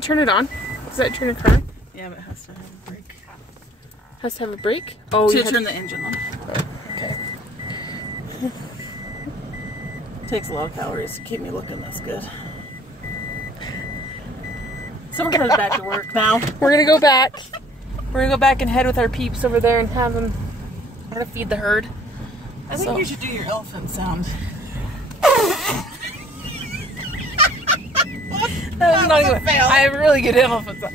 turn it on? Does that turn a car? Yeah, but it has to have a brake. Has to have a brake? Oh, to turn the engine on. Okay. Takes a lot of calories to keep me looking this good. So we're headed back to work now. We're gonna go back. We're gonna go back and head with our peeps over there and have them. We're gonna feed the herd. I think you should do your elephant sound. That was not even. Fail. I have a really good elephant sound.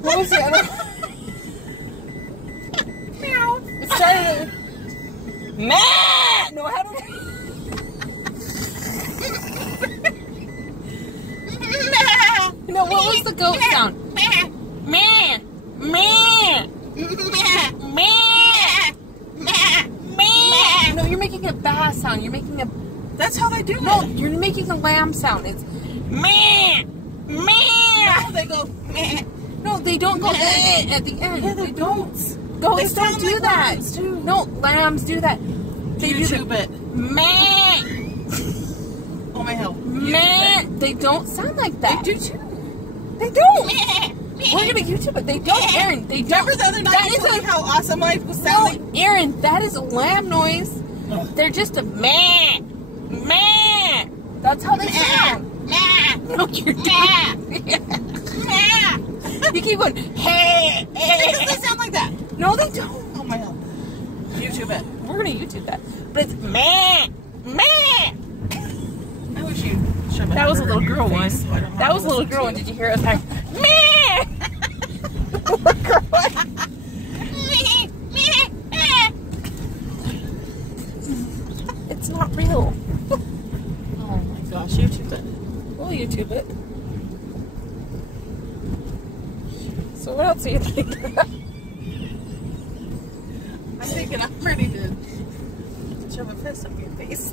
What was the other? Meow. It started. No, how did? No, what was the goat sound? Meh. No, you're making a bass sound. You're making a. That's how they do it. No, you're making a lamb sound. It's meh. No, they go meh. No, they don't go at the end. Yeah, they don't. Goats They don't sound do like that. lambs, too. No, lambs do that. They do YouTube it. meh. Oh my hell. Meh. They don't sound like that. They do too. They don't. We're gonna YouTube it. They don't, Aaron. They don't. Remember the other night you told me how awesome life was No, sounding? Aaron, that is a lamb noise. They're just a meh. That's how they sound. No, you're doing. You keep going. Hey. They sound like that. No, they don't. Oh my hell. YouTube it. We're gonna YouTube that. But it's meh. I wish you shove it That was a under little your girl one. face so I don't have That to was a little listen girl to one. you. Did you hear us like meh? We're growing. It's not real. Oh my gosh, YouTube it. We'll YouTube it. So what else are you thinking? I'm thinking I'm ready to shove a fist up your face.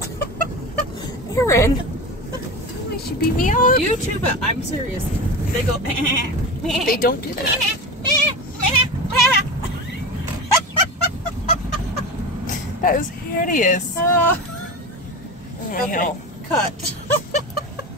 Aaron, why she beat me up? YouTube it. I'm serious. They go. They don't do that. That is hideous. Oh my Okay, hell. cut.